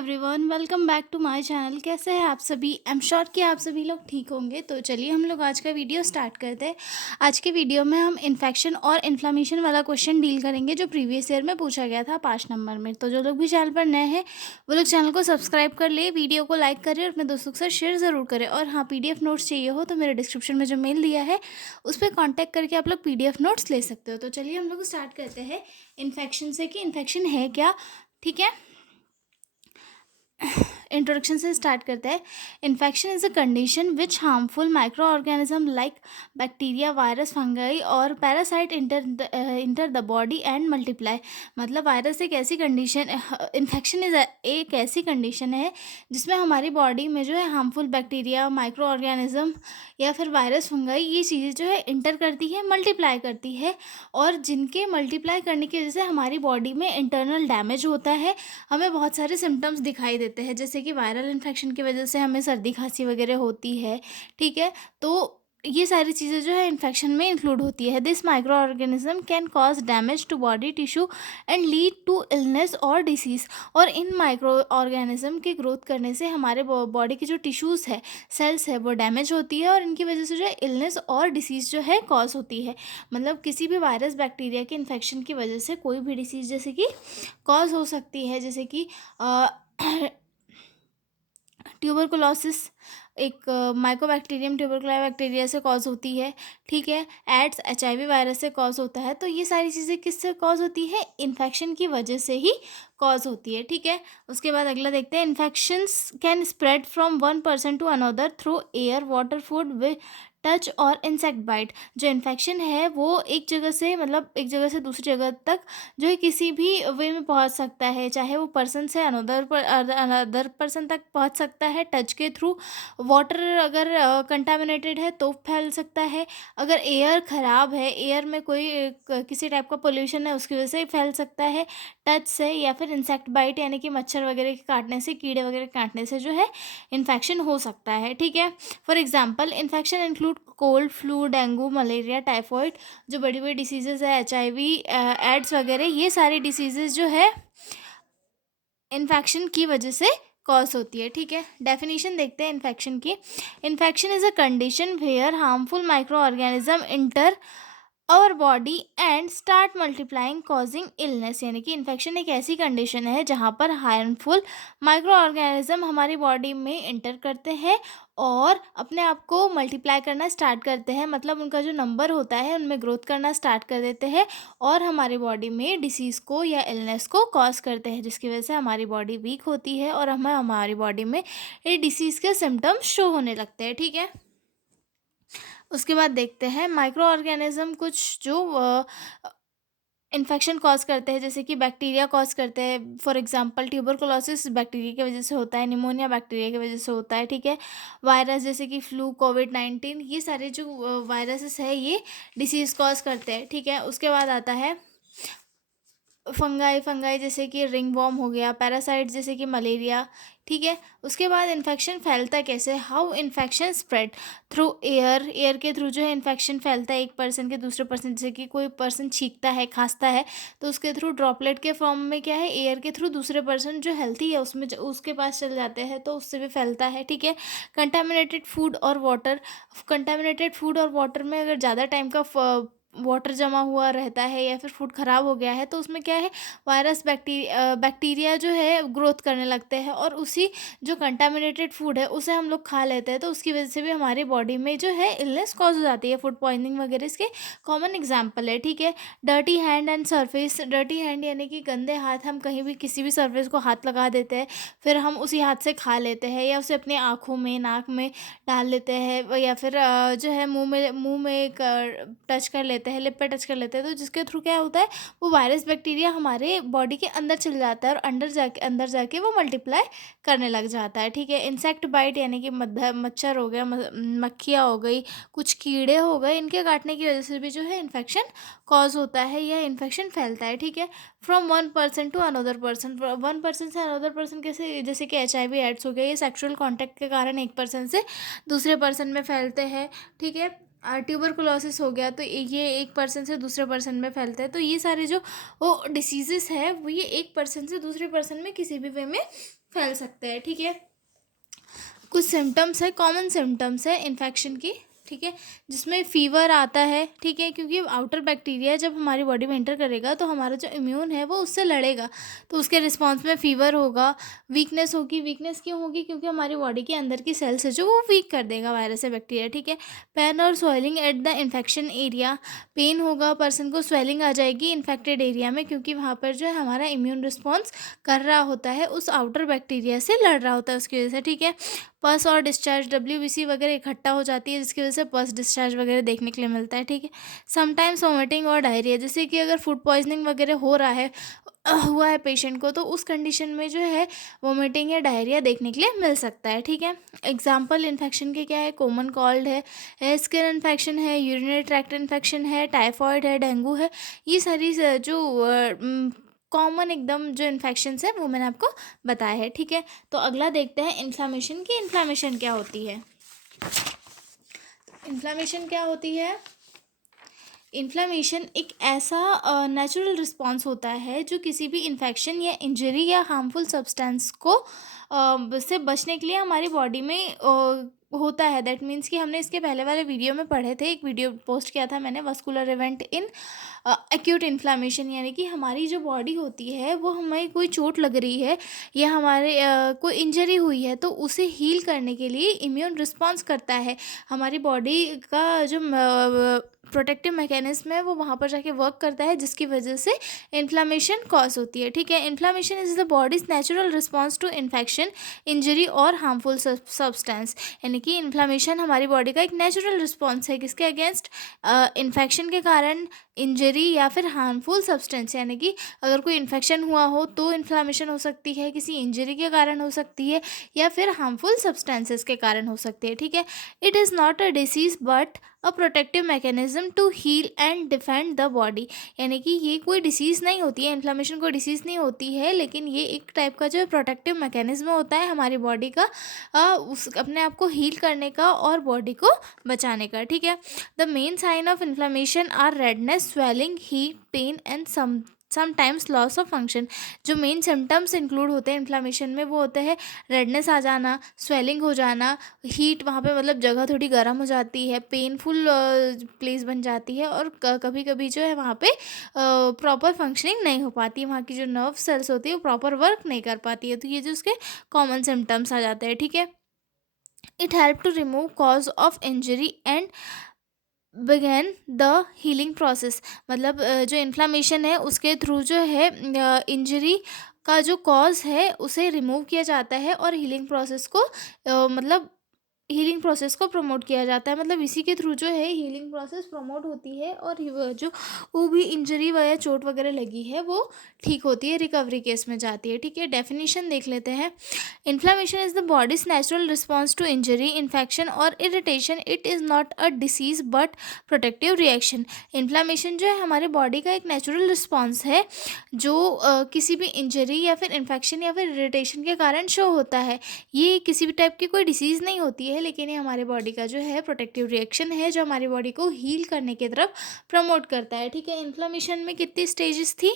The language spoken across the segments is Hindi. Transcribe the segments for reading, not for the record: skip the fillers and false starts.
Everyone, welcome back to my channel. कैसे हैं आप सभी? आई एम श्योर कि आप सभी लोग ठीक होंगे। तो चलिए हम लोग आज का वीडियो स्टार्ट करते हैं। आज के वीडियो में हम इन्फेक्शन और इन्फ्लामेशन वाला क्वेश्चन डील करेंगे जो प्रीवियस ईयर में पूछा गया था 5 नंबर में। तो जो लोग भी चैनल पर नए हैं वो लोग चैनल को सब्सक्राइब कर ले, वीडियो को लाइक करें और अपने दोस्तों के साथ शेयर ज़रूर करें। और हाँ, PDF नोट्स चाहिए हो तो मेरे डिस्क्रिप्शन में जो मेल दिया है उस पर कॉन्टैक्ट करके आप लोग PDF नोट्स ले सकते हो। तो चलिए हम लोग स्टार्ट करते हैं इन्फेक्शन से कि इन्फेक्शन है क्या। ठीक है, इंट्रोडक्शन से स्टार्ट करते हैं। Infection is a condition which harmful micro organism like bacteria, virus, fungi और parasite enter the body and multiply. मतलब वायरस एक ऐसी कंडीशन, इन्फेक्शन इज एक ऐसी कंडीशन है जिसमें हमारी बॉडी में जो है हार्मफुल बैक्टीरिया, माइक्रो ऑर्गेनिज्म या फिर वायरस, फंगाई, ये चीज़ें जो है इंटर करती है, मल्टीप्लाई करती है। और जिनके मल्टीप्लाई करने की वजह से हमारी बॉडी में इंटरनल डैमेज होता है। हमें बहुत सारे सिम्टम्स दिखाई देते हैं, जैसे कि वायरल इन्फेक्शन की वजह से हमें सर्दी खांसी वगैरह होती है। ठीक है, तो ये सारी चीज़ें जो है इन्फेक्शन में इंक्लूड होती है। This micro organism can cause damage to body tissue and lead to illness और डिसीज़। और इन माइक्रो ऑर्गेनिज्म के ग्रोथ करने से हमारे बॉडी की जो टिश्यूज़ है, सेल्स है, वो डैमेज होती है और इनकी वजह से जो है इलनेस और डिसीज़ जो है कॉज होती है। मतलब किसी भी वायरस, बैक्टीरिया के इन्फेक्शन की वजह से कोई भी डिसीज़ जैसे कि कॉज हो सकती है, जैसे कि ट्यूबरकुलोसिस एक माइकोबैक्टीरियम ट्यूबरकुलाई बैक्टीरिया से कॉज होती है। ठीक है, एड्स HIV वायरस से कॉज होता है। तो ये सारी चीज़ें किससे कॉज होती है? इन्फेक्शन की वजह से ही कॉज होती है। ठीक है, उसके बाद अगला देखते हैं। Infections can spread from one person to another through air, water, food, way touch और इंसेक्ट बाइट। जो इन्फेक्शन है वो एक जगह से, मतलब एक जगह से दूसरी जगह तक जो है किसी भी वे में पहुंच सकता है। चाहे वो पर्सन से अनदर पर्सन तक पहुंच सकता है टच के थ्रू। वाटर अगर कंटामिनेटेड है तो फैल सकता है। अगर एयर ख़राब है, एयर में कोई किसी टाइप का पोल्यूशन है, उसकी वजह से फैल सकता है टच से। या फिर इंसेक्ट बाइट यानी कि मच्छर वगैरह के काटने से, कीड़े वगैरह के काटने से जो है इन्फेक्शन हो सकता है। ठीक है, for example infection include cold, flu, dengue, malaria, typhoid. जो बड़ी बड़ी डिसीजेज है, HIV, एड्स वगैरह, ये सारी डिसीजेज जो है इन्फेक्शन की वजह से कॉज होती है। ठीक है, डेफिनेशन देखते हैं इन्फेक्शन की। Infection is a condition where harmful micro organism enter our body and start multiplying causing illness. यानी कि इन्फेक्शन एक ऐसी कंडीशन है जहाँ पर हार्मफुल माइक्रो ऑर्गेनिज्म हमारी बॉडी में इंटर करते हैं और अपने आप को मल्टीप्लाई करना स्टार्ट करते हैं। मतलब उनका जो नंबर होता है उनमें ग्रोथ करना स्टार्ट कर देते हैं और हमारी बॉडी में डिसीज़ को या इलनेस को कॉज करते हैं, जिसकी वजह से हमारी बॉडी वीक होती है और हमें हमारी बॉडी में ये डिसीज़ के सिम्टम्स शो होने लगते हैं। ठीक है, उसके बाद देखते हैं माइक्रो ऑर्गेनिज्म कुछ जो इन्फेक्शन कॉज करते हैं, जैसे कि बैक्टीरिया कॉज करते हैं। फॉर एग्जांपल ट्यूबरकुलोसिस बैक्टीरिया की वजह से होता है, निमोनिया बैक्टीरिया की वजह से होता है। ठीक है, वायरस जैसे कि फ्लू, कोविड-19, ये सारे जो वायरसेस है ये डिसीज़ कॉज करते हैं। ठीक है, उसके बाद आता है फंगाई। फंगाई जैसे कि रिंग वॉर्म हो गया, पैरासाइट जैसे कि मलेरिया। ठीक है, उसके बाद इन्फेक्शन फैलता कैसे? How infection spread through air. Air के थ्रू जो है इन्फेक्शन फैलता है एक पर्सन के दूसरे पर्सन, जैसे कि कोई पर्सन छींकता है, खांसता है तो उसके थ्रू ड्रॉपलेट के फॉर्म में क्या है, एयर के थ्रू दूसरे पर्सन जो हेल्थी है उसमें उसके पास चल जाते हैं तो उससे भी फैलता है। ठीक है, कंटामिनेटेड फूड और वाटर। कंटामिनेटेड फूड और वाटर में अगर ज़्यादा टाइम का वाटर जमा हुआ रहता है या फिर फूड ख़राब हो गया है तो उसमें क्या है, वायरस, बैक्टीरिया जो है ग्रोथ करने लगते हैं और उसी जो कंटामिनेटेड फूड है उसे हम लोग खा लेते हैं तो उसकी वजह से भी हमारी बॉडी में जो है इलनेस कॉज हो जाती है। फूड पॉइजनिंग वगैरह इसके कॉमन एग्जाम्पल है। ठीक है, dirty hand and surface. Dirty hand यानी कि गंदे हाथ, हम कहीं भी किसी भी सरफेस को हाथ लगा देते हैं फिर हम उसी हाथ से खा लेते हैं या उसे अपनी आँखों में, नाक में डाल लेते हैं या फिर जो है मुंह में टच कर लेते हैं, लिप पे टच कर लेते हैं तो जिसके थ्रू क्या होता है, वो वायरस, बैक्टीरिया हमारे बॉडी के अंदर चले जाता है और अंदर जाके वो मल्टीप्लाई करने लग जाता है। ठीक है, इंसेक्ट बाइट यानी कि मच्छर हो गया, मक्खियाँ हो गई, कुछ कीड़े हो गए, इनके काटने की वजह से भी जो है इन्फेक्शन कॉज होता है या इन्फेक्शन फैलता है। ठीक है, from one person to another person. One person से अनदर पर्सन कैसे? जैसे कि HIV एड्स हो गया, ये सेक्सुअल कॉन्टैक्ट के कारण एक पर्सन से दूसरे पर्सन में फैलते हैं। ठीक है, ट्यूबरकुलोसिस हो गया तो ये एक पर्सन से दूसरे पर्सन में फैलता है। तो ये सारे जो वो डिसीजेस है वो ये एक पर्सन से दूसरे पर्सन में किसी भी वे में फैल सकता है। ठीक है, कुछ सिम्टम्स है, कॉमन सिम्टम्स है इन्फेक्शन की। ठीक है, जिसमें फीवर आता है। ठीक है, क्योंकि आउटर बैक्टीरिया जब हमारी बॉडी में एंटर करेगा तो हमारा जो इम्यून है वो उससे लड़ेगा, तो उसके रिस्पॉन्स में फीवर होगा, वीकनेस होगी। वीकनेस क्यों होगी? क्योंकि हमारी बॉडी के अंदर की सेल्स है जो वो वीक कर देगा वायरस या बैक्टीरिया। ठीक है, पेन और swelling at the infection area, pain होगा, पर्सन को स्वेलिंग आ जाएगी इन्फेक्टेड एरिया में, क्योंकि वहाँ पर जो है हमारा इम्यून रिस्पॉन्स कर रहा होता है, उस आउटर बैक्टीरिया से लड़ रहा होता है उसकी वजह से। ठीक है, पस और डिस्चार्ज, डब्ल्यूबीसी वगैरह इकट्ठा हो जाती है जिसकी वजह से पस डिस्चार्ज वगैरह देखने के लिए मिलता है। ठीक है, समटाइम्स वोमिटिंग और डायरिया, जैसे कि अगर फूड पॉइजनिंग वगैरह हो रहा है, हुआ है पेशेंट को, तो उस कंडीशन में जो है वोमिटिंग या डायरिया देखने के लिए मिल सकता है। ठीक है, एग्जाम्पल इन्फेक्शन के क्या है? कॉमन कोल्ड है स्किन इन्फेक्शन है, यूरिनरी ट्रैक्ट इन्फेक्शन है, टाइफॉइड है, डेंगू है। ये सारी जो कॉमन एकदम जो इन्फेक्शंस है वो मैंने आपको बताया है। ठीक है, तो अगला देखते हैं इन्फ्लामेशन की। इन्फ्लामेशन क्या होती है? इन्फ्लामेशन क्या होती है? इन्फ्लामेशन एक ऐसा नेचुरल रिस्पॉन्स होता है जो किसी भी इन्फेक्शन या इंजरी या हार्मफुल सब्सटेंस को से बचने के लिए हमारी बॉडी में होता है। दैट मीन्स कि हमने इसके पहले वाले वीडियो में पढ़े थे, एक वीडियो पोस्ट किया था मैंने, vascular event in acute inflammation, यानी कि हमारी जो बॉडी होती है वो, हमें कोई चोट लग रही है या हमारे कोई इंजरी हुई है, तो उसे हील करने के लिए इम्यून रिस्पॉन्स करता है। हमारी बॉडी का जो प्रोटेक्टिव मैकेनिज्म है वो वहाँ पर जाके वर्क करता है, जिसकी वजह से इन्फ्लामेशन कॉज होती है। ठीक है, inflammation is the body's natural response to infection, injury और हार्मफुल सब्सटेंस। यानी कि इन्फ्लामेशन हमारी बॉडी का एक नेचुरल रिस्पॉन्स है किसके अगेंस्ट? इन्फेक्शन के कारण, इंजरी या फिर हार्मफुल सब्सटेंस। यानी कि अगर कोई इन्फेक्शन हुआ हो तो इन्फ्लामेशन हो सकती है, किसी इंजरी के कारण हो सकती है, या फिर हार्मफुल सब्सटेंसेस के कारण हो सकती है। ठीक है, it is not a disease but a protective mechanism to heal and defend the body. यानी कि ये कोई डिसीज़ नहीं होती है, इन्फ्लामेशन कोई डिसीज़ नहीं होती है, लेकिन ये एक टाइप का जो प्रोटेक्टिव मैकेनिज्म होता है हमारी बॉडी का, उस अपने आप को हील करने का और बॉडी को बचाने का। ठीक है, the main sign of inflammation are redness, swelling, heat, pain and sometimes loss of function. जो मेन सिम्टम्स इंक्लूड होते हैं इन्फ्लामेशन में वो होते हैं रेडनेस आ जाना, स्वेलिंग हो जाना, हीट, वहाँ पे मतलब जगह थोड़ी गर्म हो जाती है, पेनफुल प्लेस बन जाती है, और कभी कभी जो है वहाँ पे प्रॉपर फंक्शनिंग नहीं हो पाती है, वहाँ की जो नर्व सेल्स होती है वो प्रॉपर वर्क नहीं कर पाती है। तो ये जो उसके कॉमन सिम्टम्स आ जाते हैं। ठीक है, it help to remove cause of injury and begin the healing process. मतलब जो इन्फ्लामेशन है उसके थ्रू जो है इंजरी का जो कॉज है उसे रिमूव किया जाता है, और हीलिंग प्रोसेस को मतलब हीलिंग प्रोसेस को प्रमोट किया जाता है। मतलब इसी के थ्रू जो है हीलिंग प्रोसेस प्रमोट होती है, और जो वो भी इंजरी वगैरह चोट वगैरह लगी है वो ठीक होती है, रिकवरी केस में जाती है। ठीक है, डेफिनेशन देख लेते हैं। Inflammation is the body's natural response to injury, infection और irritation. It is not a disease but protective reaction. Inflammation जो है हमारे बॉडी का एक नेचुरल रिस्पॉन्स है जो किसी भी इंजरी या फिर इन्फेक्शन या फिर इरिटेशन के कारण शो होता है। ये किसी भी टाइप की कोई डिसीज़ नहीं होती है, लेकिन ये हमारे बॉडी का जो है प्रोटेक्टिव रिएक्शन है जो हमारी बॉडी को हील करने की तरफ प्रमोट करता है। ठीक है, इन्फ्लामेशन में कितनी स्टेजेस थी?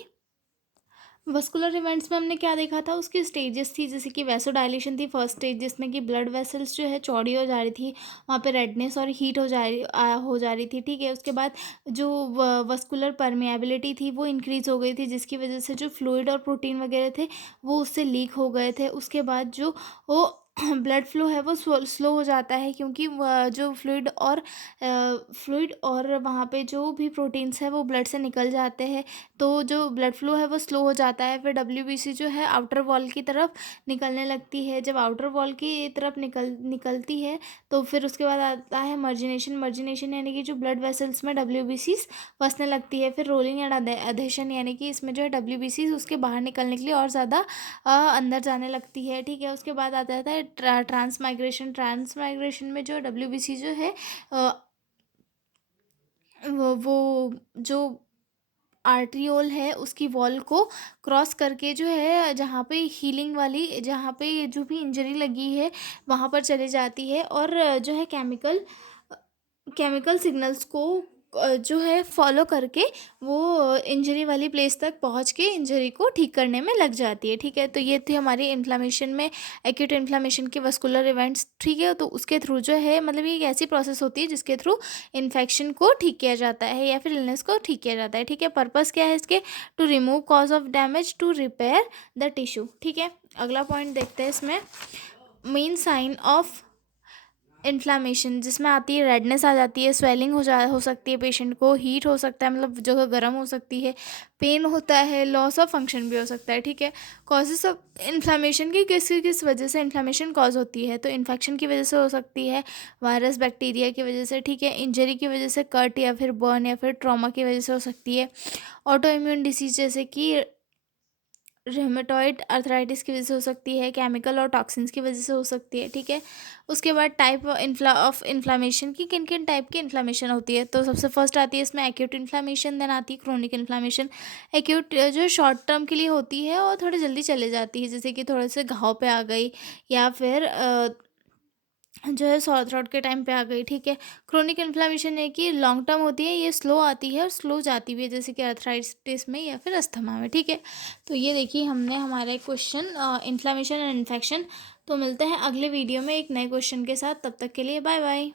वस्कुलर इवेंट्स में हमने क्या देखा था, उसकी स्टेजेस थी, जैसे कि वैसोडाइलेशन थी फर्स्ट स्टेज, जिसमें कि ब्लड वेसल्स जो है चौड़ी हो जा रही थी, वहाँ पे रेडनेस और हीट हो जा रही थी। ठीक है, उसके बाद जो वस्कुलर परमेबिलिटी थी वो इंक्रीज़ हो गई थी, जिसकी वजह से जो फ्लूइड और प्रोटीन वगैरह थे वो उससे लीक हो गए थे। उसके बाद जो वो ब्लड फ्लो है वो स्लो हो जाता है, क्योंकि जो फ्लूइड और वहाँ पे जो भी प्रोटीन्स है वो ब्लड से निकल जाते हैं, तो जो ब्लड फ्लो है वो स्लो हो जाता है। फिर डब्ल्यूबीसी जो है आउटर वॉल की तरफ निकलने लगती है। जब आउटर वॉल की तरफ निकलती है तो फिर उसके बाद आता है मर्जिनेशन। मर्जिनेशन यानी कि जो ब्लड वेसल्स में डब्ल्यूबीसीज फंसने लगती है। फिर रोलिंग एंड अधेशन, यानी कि इसमें जो है डब्ल्यूबीसीज उसके बाहर निकलने के लिए और ज़्यादा अंदर जाने लगती है। ठीक है, उसके बाद आता है ट्रांसमाइग्रेशन। ट्रांसमाइग्रेशन में जो डब्ल्यूबीसी जो है अ, वो जो आर्ट्रियोल है उसकी वॉल को क्रॉस करके जो है जहाँ पे हीलिंग वाली, जहाँ पे जो भी इंजरी लगी है वहाँ पर चले जाती है, और जो है केमिकल सिग्नल्स को जो है फॉलो करके वो इंजरी वाली प्लेस तक पहुंच के इंजरी को ठीक करने में लग जाती है। ठीक है, तो ये थी हमारी इन्फ्लामेशन में एक्यूट इन्फ्लामेशन की वस्कुलर इवेंट्स। ठीक है, तो उसके थ्रू जो है मतलब ये एक ऐसी प्रोसेस होती है जिसके थ्रू इन्फेक्शन को ठीक किया जाता है या फिर इलनेस को ठीक किया जाता है। ठीक है, पर्पस क्या है इसके? To remove cause of damage, to repair the tissue. ठीक है, अगला पॉइंट देखते हैं इसमें। मेन साइन ऑफ इन्फ्लामेशन जिसमें आती है रेडनेस आ जाती है, स्वेलिंग हो सकती है पेशेंट को, हीट हो सकता है मतलब जगह गर्म हो सकती है, पेन होता है, लॉस ऑफ फंक्शन भी हो सकता है। ठीक है, कॉजेस ऑफ इन्फ्लामेशन की किस वजह से इन्फ्लामेशन कॉज होती है? तो इन्फेक्शन की वजह से हो सकती है, वायरस बैक्टीरिया की वजह से। ठीक है, इंजरी की वजह से, कट या फिर बर्न या फिर ट्रॉमा की वजह से हो सकती है, ऑटो इम्यून डिसीज जैसे कि रेमेटॉइड अर्थराइटिस की वजह से हो सकती है, केमिकल और टॉक्सिन्स की वजह से हो सकती है। ठीक है, उसके बाद टाइप ऑफ इन्फ्लामेशन की किन किन टाइप की इन्फ्लामेशन होती है? तो सबसे फर्स्ट आती है इसमें एक्यूट इन्फ्लामेशन, देन आती है क्रोनिक इन्फ्लामेशन। एक्यूट जो शॉर्ट टर्म के लिए होती है और थोड़ी जल्दी चले जाती है, जैसे कि थोड़े से घाव पे आ गई या फिर जो है सॉर थ्रोट के टाइम पे आ गई। ठीक है, क्रोनिक इन्फ्लामेशन है कि लॉन्ग टर्म होती है, ये स्लो आती है और स्लो जाती भी है, जैसे कि अर्थराइटिस में या फिर अस्थमा में। ठीक है, तो ये देखिए हमने हमारे क्वेश्चन इन्फ्लामेशन एंड इन्फेक्शन। तो मिलते हैं अगले वीडियो में एक नए क्वेश्चन के साथ, तब तक के लिए बाय बाय।